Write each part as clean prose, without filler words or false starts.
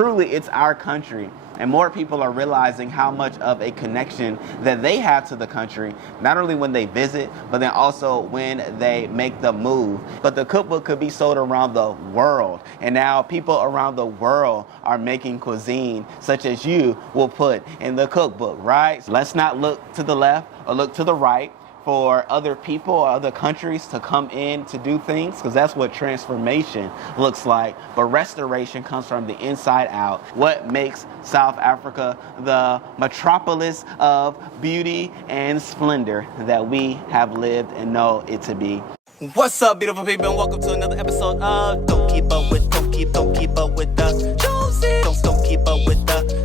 truly it's our country. And more people are realizing how much of a connection that they have to the country, not only when they visit, but then also when they make the move. But the cookbook could be sold around the world. And now people around the world are making cuisine such as you will put in the cookbook, right? So let's not look to the left or look to the right for other people or other countries to come in to do things, because that's what transformation looks like. But restoration comes from the inside out. What makes South Africa the metropolis of beauty and splendor that we have lived and know it to be. What's up, beautiful people, and welcome to another episode of Don't Keep Up With the Joneses. Don't keep up with the Joneses. Don't keep up with the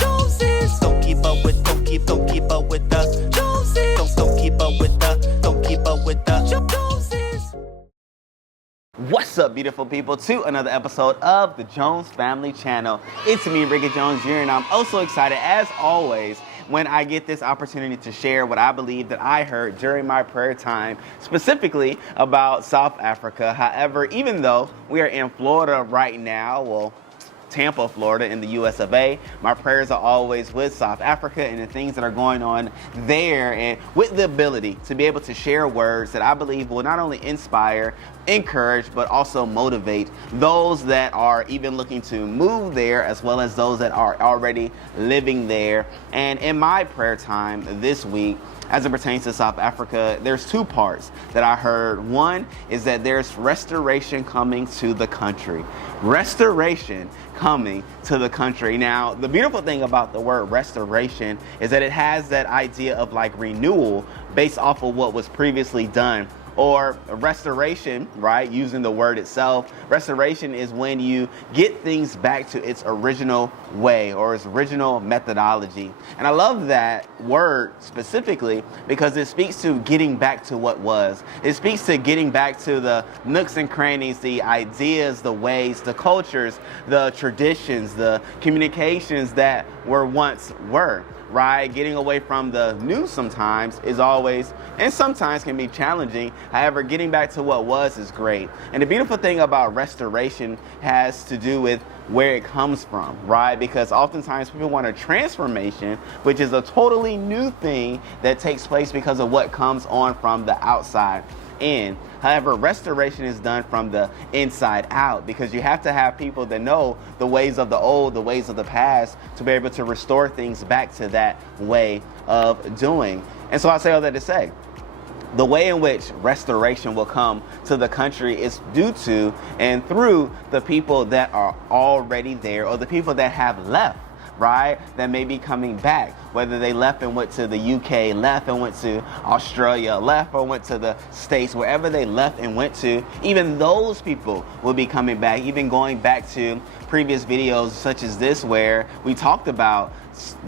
Joneses. Don't keep up with the Joneses. Don't keep up with the Joneses. What's up, beautiful people, to another episode of the Jones Family Channel. It's me, Rickey Jones Jr., and I'm also excited, as always, when I get this opportunity to share what I believe that I heard during my prayer time, specifically about South Africa. However, even though we are in Florida right now, Tampa, Florida, in the US of A, my prayers are always with South Africa and the things that are going on there, and with the ability to be able to share words that I believe will not only inspire, encourage, but also motivate those that are even looking to move there, as well as those that are already living there. And in my prayer time this week, as it pertains to South Africa, there's two parts that I heard. One is that there's restoration coming to the country. Restoration coming to the country. Now, the beautiful thing about the word restoration is that it has that idea of like renewal based off of what was previously done. Or restoration, right, using the word itself, restoration is when you get things back to its original way or its original methodology. And I love that word specifically because it speaks to getting back to what was. It speaks to getting back to the nooks and crannies, the ideas, the ways, the cultures, the traditions, the communications that once were. Right? Getting away from the new sometimes is always, and sometimes can be challenging. However, getting back to what was is great. And the beautiful thing about restoration has to do with where it comes from, right? Because oftentimes people want a transformation, which is a totally new thing that takes place because of what comes on from the outside in. However, restoration is done from the inside out, because you have to have people that know the ways of the old, the ways of the past, to be able to restore things back to that way of doing. And so I say all that to say, the way in which restoration will come to the country is due to and through the people that are already there, or the people that have left, right, that may be coming back, whether they left and went to the UK, left and went to Australia, left or went to the States, wherever they left and went to, even those people will be coming back, even going back to previous videos such as this, where we talked about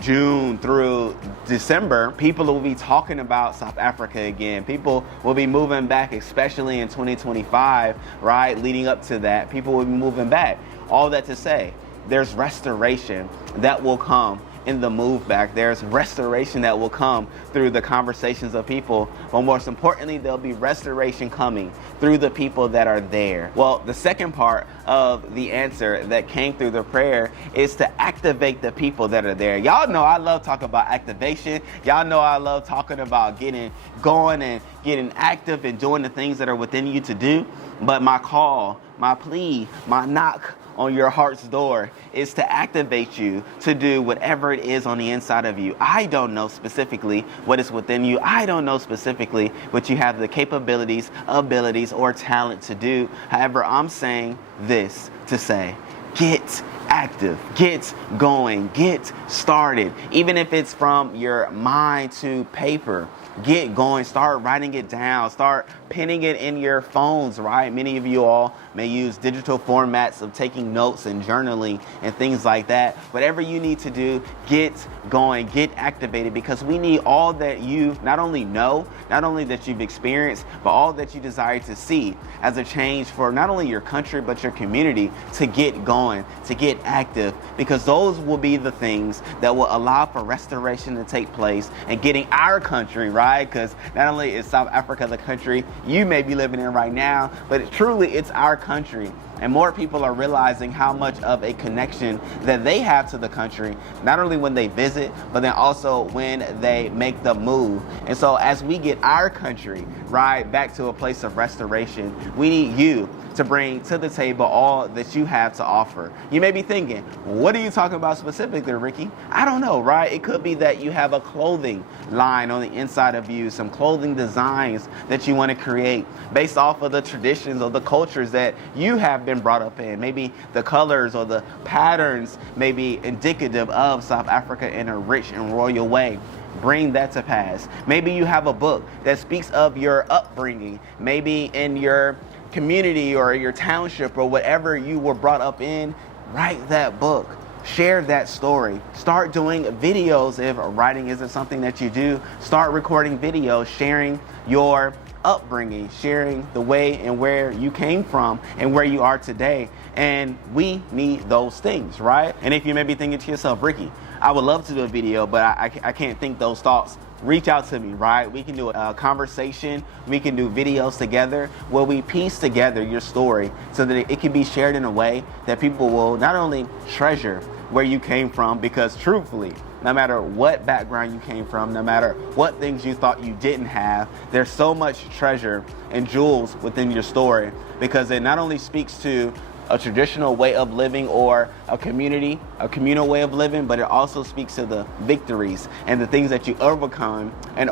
June through December, people will be talking about South Africa again. People will be moving back, especially in 2025, right, leading up to that, people will be moving back. All that to say, there's restoration that will come in the move back. There's restoration that will come through the conversations of people, but most importantly, there'll be restoration coming through the people that are there. Well, the second part of the answer that came through the prayer is to activate the people that are there. Y'all know I love talking about activation. Y'all know I love talking about getting going and getting active and doing the things that are within you to do. But my call, my plea, my knock on your heart's door is to activate you to do whatever it is on the inside of you. I don't know specifically what is within you. I don't know specifically what you have the capabilities, abilities, or talent to do. However, I'm saying this to say, get active, get going, get started. Even if it's from your mind to paper, get going, start writing it down, start pinning it in your phones, right? Many of you all may use digital formats of taking notes and journaling and things like that. Whatever you need to do, get going, get activated, because we need all that you not only know, not only that you've experienced, but all that you desire to see as a change for not only your country, but your community, to get going, to get active, because those will be the things that will allow for restoration to take place and getting our country, right, right? Because not only is South Africa the country you may be living in right now, but it's our country. And more people are realizing how much of a connection that they have to the country, not only when they visit, but then also when they make the move. And so as we get our country, right, back to a place of restoration, we need you to bring to the table all that you have to offer. You may be thinking, what are you talking about specifically, Ricky? I don't know, right? It could be that you have a clothing line on the inside of you, some clothing designs that you want to create based off of the traditions or the cultures that you have been brought up in. Maybe the colors or the patterns may be indicative of South Africa in a rich and royal way. Bring that to pass. Maybe you have a book that speaks of your upbringing, maybe in your community or your township or whatever you were brought up in. Write that book. Share that story. Start doing videos if writing isn't something that you do. Start recording videos, sharing your upbringing, sharing the way and where you came from and where you are today. And we need those things, right? And if you may be thinking to yourself, Ricky, I would love to do a video, but I can't think those thoughts. Reach out to me, right? We can do a conversation. We can do videos together where we piece together your story so that it can be shared in a way that people will not only treasure where you came from, because truthfully, no matter what background you came from, no matter what things you thought you didn't have, there's so much treasure and jewels within your story, because it not only speaks to a traditional way of living or a communal way of living, but it also speaks to the victories and the things that you overcome, and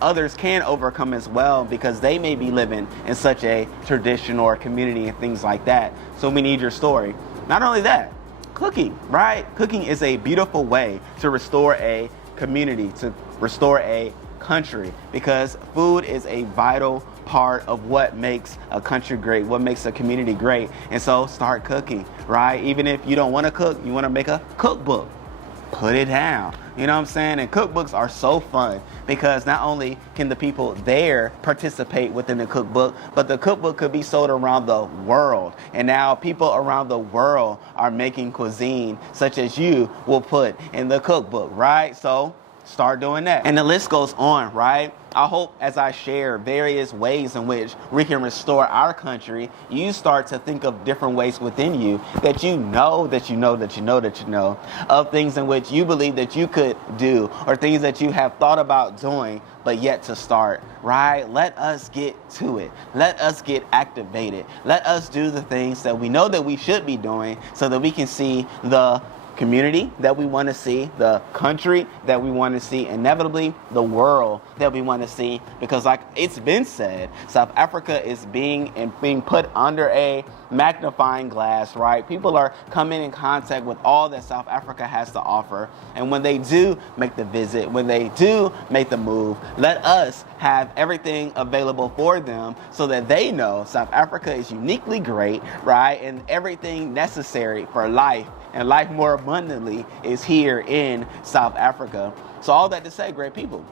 others can overcome as well, because they may be living in such a tradition or a community and things like that. So we need your story. Not only that, cooking, right? Cooking is a beautiful way to restore a community, to restore a country, because food is a vital part of what makes a country great, what makes a community great. And so start cooking, right? Even if you don't want to cook, you want to make a cookbook, put it down. You know what I'm saying? And cookbooks are so fun, because not only can the people there participate within the cookbook, but the cookbook could be sold around the world. And now people around the world are making cuisine such as you will put in the cookbook, right? So start doing that. And the list goes on, right? I hope as I share various ways in which we can restore our country, you start to think of different ways within you that you know of things in which you believe that you could do, or things that you have thought about doing but yet to start, right? Let us get to it. Let us get activated. Let us do the things that we know that we should be doing so that we can see the community that we want to see, the country that we want to see, inevitably the world that we want to see, because like it's been said, South Africa is being put under a magnifying glass, right? People are coming in contact with all that South Africa has to offer, and when they do make the visit, when they do make the move, let us have everything available for them so that they know South Africa is uniquely great, right? And everything necessary for life and life more abundantly is here in South Africa. So all that to say, great people,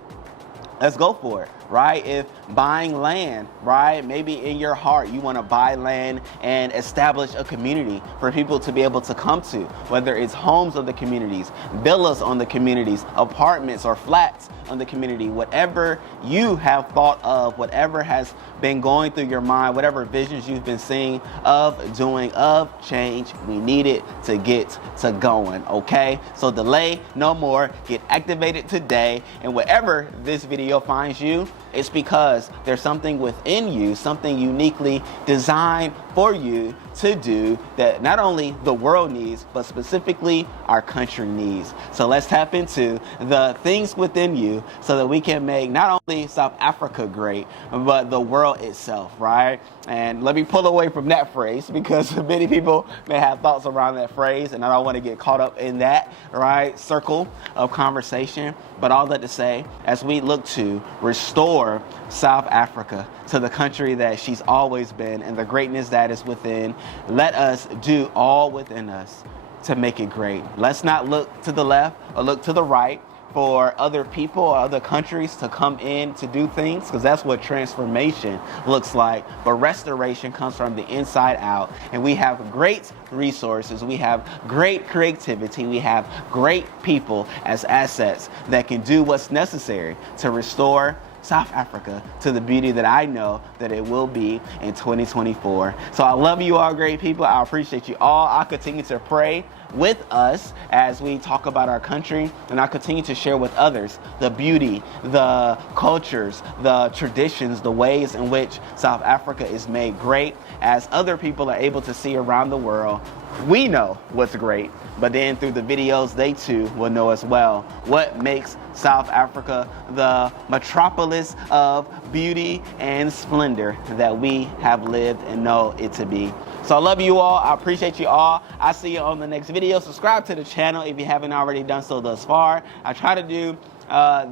let's go for it, right? If buying land, right, maybe in your heart you want to buy land and establish a community for people to be able to come to, whether it's homes of the communities, villas on the communities, apartments or flats on the community, whatever you have thought of, whatever has been going through your mind, whatever visions you've been seeing of doing, of change, we need it to get to going, okay? So delay no more, get activated today, and wherever this video finds you, it's because there's something within you, something uniquely designed for you to do that not only the world needs, but specifically our country needs. So let's tap into the things within you so that we can make not only South Africa great, but the world itself, right? And let me pull away from that phrase, because many people may have thoughts around that phrase, and I don't want to get caught up in that, right, circle of conversation. But all that to say, as we look to restore South Africa to the country that she's always been and the greatness that is within, let us do all within us to make it great. Let's not look to the left or look to the right, for other people or other countries to come in to do things, because that's what transformation looks like. But restoration comes from the inside out. And we have great resources. We have great creativity. We have great people as assets that can do what's necessary to restore South Africa to the beauty that I know that it will be in 2024. So I love you all, great people. I appreciate you all. I'll continue to pray with us as we talk about our country, and I'll continue to share with others the beauty, the cultures, the traditions, the ways in which South Africa is made great, as other people are able to see around the world. We know what's great, but then through the videos, they too will know as well what makes South Africa the metropolis of beauty and splendor that we have lived and know it to be. So I love you all. I appreciate you all. I'll see you on the next video. Subscribe to the channel if you haven't already done so thus far. I try to do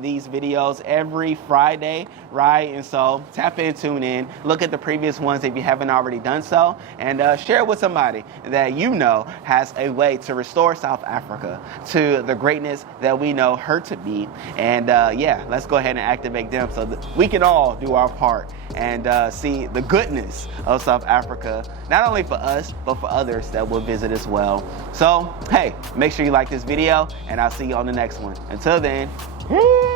these videos every Friday, right? And so tap in, tune in, look at the previous ones if you haven't already done so, and share it with somebody that you know has a way to restore South Africa to the greatness that we know her to be. And yeah, let's go ahead and activate them so that we can all do our part and see the goodness of South Africa, not only for us, but for others that will visit as well. So, hey, make sure you like this video, and I'll see you on the next one. Until then, peace.